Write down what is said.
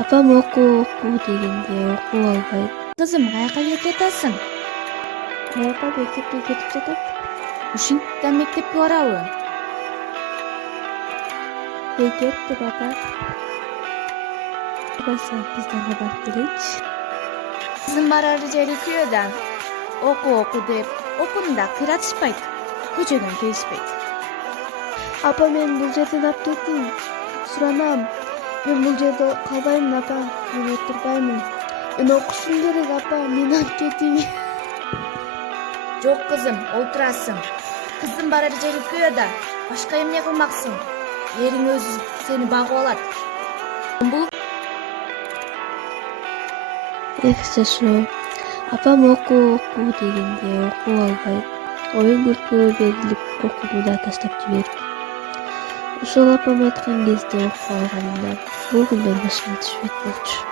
Апам оку дегенде окуп албайт. Кызым, каяка кетип атасың? Каяка мектепке кетип жатат. Ушинтип мектепке барабы? Кеттик апа. Баса кыздарга барып келейинчи. Кызым барар жери күйөөдө. Оку деп окуну да кыйратышпайт. Көчөдөн келишпейт. Апа, мен бул жерден алып кетиң. Суранам. Мен бул жерде калбаймын апа. Мен отурбаймын. Мен окушум керек апа. Мени алып кетиң. Жок кызым, отурасың. Кыздын барар жери күйөөдө. Башка эмне кылмаксың? Эриң өзү сени багып алат. Бул Жашоо. Апам оку дегенде окуп албайт. Оюн күлкүгө берилип окууну да таштап жиберди. Ошол апам айткан кезде окуп алганымда бул күндөр башыма түшпөйт болчу.